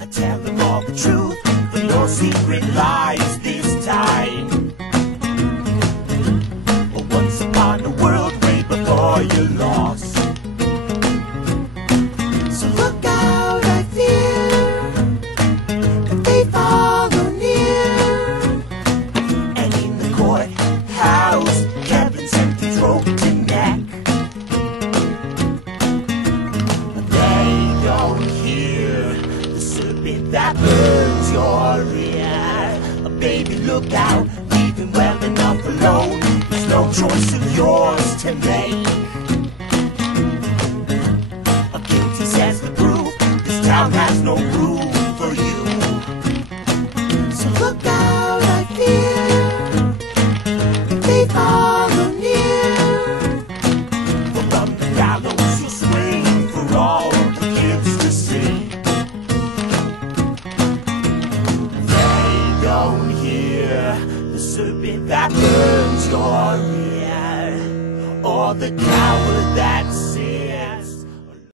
I tell them all the truth, but no secret lies this time. But once upon a world, way before you're lost. So look out, I fear, that they follow near. And in the courthouse, Kevin's empty throat and neck. They don't hear the serpent that burns your ear. Baby, look out, leave him well enough alone. There's no choice of yours to make. Guilty says the proof, this town has no room for you. So look out, I fear, that they follow near. For from the gallows you'll swing for all the kids to see. They don't hear the serpent that burns your ear, or the coward that sings.